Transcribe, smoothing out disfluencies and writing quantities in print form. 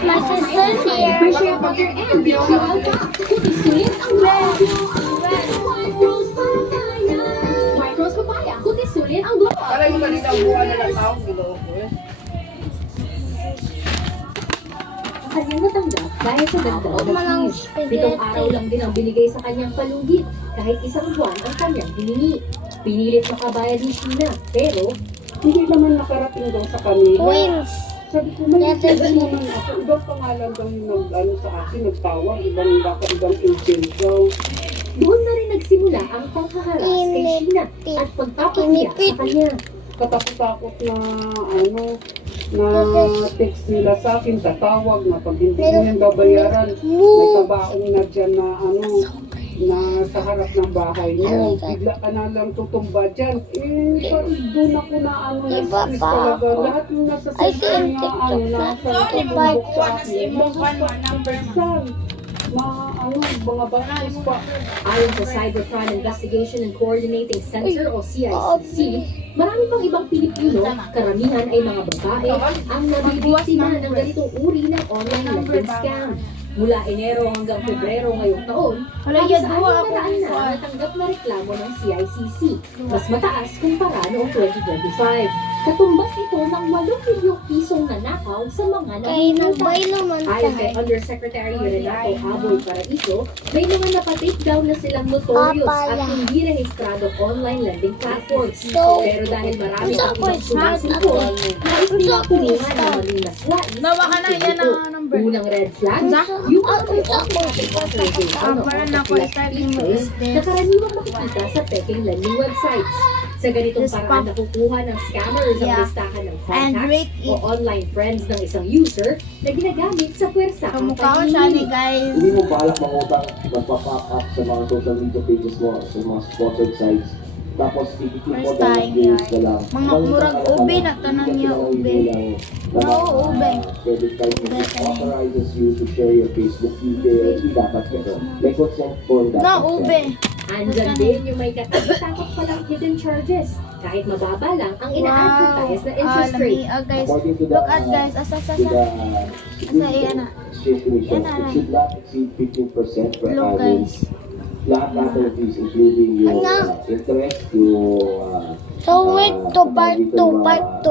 My sister's here. Share butter and BTL ka. Kutis-sulit ang red. White rose papaya. Kutis-sulit ang dugo. Para yung malitang buwan na ng taong ginoo ko eh. Kanyang natanggap dahil sa dagdag na fees. 7 araw lang din ang binigay sa kanyang palugit kahit 1 buwan ang kanyang hiningi. Pinilit makabayad ni Sheena pero Hindi naman nakarating daw sa kanila. Twins. Sabi ko, may message naman ako. Ibang pangalan daw yung sa akin, nagtawag. Ibang agent daw. doon na rin nagsimula ang panghaharas kay Sheena at pagpapahiya sa kanya. Katakot-takot na na text nila sa akin, tatawag na pag hindi mo yung babayaran, may kabaong na dyan na na sa harap ng bahay mo, bigla ka na lang tutumba dyan. Doon ako na na-stress talaga. Lahat yung nasa cellphone niya, nasa tumbok sa akin. Mga batas pa. Ayon sa Cybercrime Investigation and Coordinating Center o CICC, marami pang ibang Pilipino, karamihan ay mga babae, ang nabibiktima ng ganitong uri ng online lending scam. Mula Enero hanggang Pebrero ngayong taon, ay sa ating na natanggap na reklamo ng CICC, mas mataas kumpara noong 2025. Katumbas ito ng 8 milyong pisong nanakaw sa mga nangingitan. Ayon kay Undersecretary Renato Aboy Paraiso, may mga napatik down na silang notorious at hindi rehistrado online lending platforms. Pero dahil marami ang ibang sumasipon, nais nilang tulungan na maging mas wise. Nawa ka na, yan ang number. Unang red flag, yung mga automatic authorization o start features na karaniwang makikita sa peking lending websites. Sa ganitong paraan nakukuha ng scammers ang listahan ng contacts o online friends ng isang user na ginagamit sa puwersa ang Kamukha ko siya ni guys. Hindi mo balak mangutang, magpa-pop up sa mga social media pages mo, sa mga sponsored sites. Tapos, i-click mo First down time, days ka lang. Mga murag ube na tanan niya, ube. No, ube. Credit card authorizes you to share your Facebook details. Hindi dapat gano'n. May consent form dapat. No, ube. Andyan din yung may katakot palang hidden charges. Kahit mababa lang ang ina-advertise na interest rate. Guys, According to the, look at guys, asa. Iyan na. exchange commission, Yan, it should not exceed 15% per Look annum. guys. Lahat natin fees, including your interest, your So wait to part 2, part 2.